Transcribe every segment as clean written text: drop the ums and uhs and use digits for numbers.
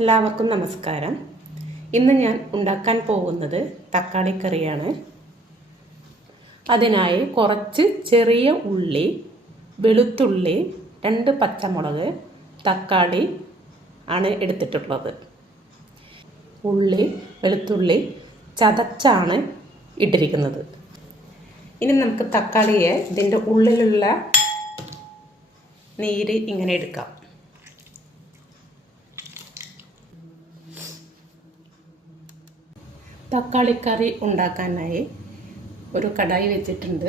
എല്ലാവർക്കും നമസ്കാരം. ഇന്ന് ഞാൻ ഉണ്ടാക്കാൻ പോകുന്നത് തക്കാളിക്കറിയാണ്. അതിനായി കുറച്ച് ചെറിയ ഉള്ളി, വെളുത്തുള്ളി, 2 പച്ചമുളക്, തക്കാളി ആണ് എടുത്തിട്ടുള്ളത്. ഉള്ളി, വെളുത്തുള്ളി ചതച്ചാണ് ഇട്ടിരിക്കുന്നത്. ഇനി നമുക്ക് തക്കാളിയെ ഇതിൻ്റെ ഉള്ളിലുള്ള നീര് ഇങ്ങനെ എടുക്കാം. തക്കാളിക്കറി ഉണ്ടാക്കാനായി ഒരു കടായി വെച്ചിട്ടുണ്ട്.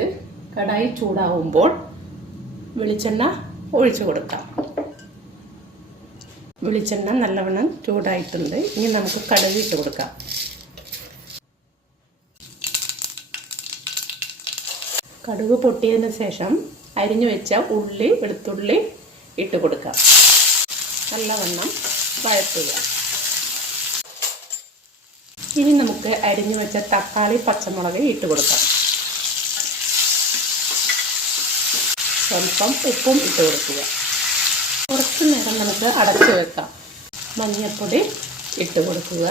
കടായി ചൂടാവുമ്പോൾ വെളിച്ചെണ്ണ ഒഴിച്ചു കൊടുക്കാം. വെളിച്ചെണ്ണ നല്ലവണ്ണം ചൂടായിട്ടുണ്ട്. ഇനി നമുക്ക് കടുക് ഇട്ട് കൊടുക്കാം. കടുക് പൊട്ടിയതിന് ശേഷം അരിഞ്ഞു വെച്ച ഉള്ളി, വെളുത്തുള്ളി ഇട്ട് കൊടുക്കാം. നല്ലവണ്ണം വഴറ്റുക. ഇനി നമുക്ക് അരിഞ്ഞു വെച്ച തക്കാളി, പച്ചമുളക് ഇട്ട് കൊടുക്കാം. സ്വല്പം ഉപ്പും ഇട്ട് കൊടുക്കുക. കുറച്ച് നേരം നമുക്ക് അടച്ചു വെക്കാം. മഞ്ഞൾപ്പൊടി ഇട്ട് കൊടുക്കുക.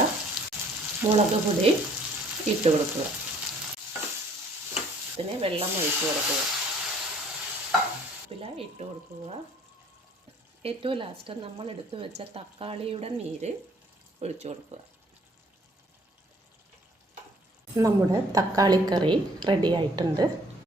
മുളക് പൊടി ഇട്ട് കൊടുക്കുക. ഇതിന് വെള്ളം ഒഴിച്ച് കൊടുക്കുക. ഇട്ട് കൊടുക്കുക. ഏറ്റവും ലാസ്റ്റ് നമ്മൾ എടുത്തു വെച്ച തക്കാളിയുടെ നീര് ഒഴിച്ചു കൊടുക്കുക. നമ്മുടെ തക്കാളിക്കറി റെഡി ആയിട്ടുണ്ട്.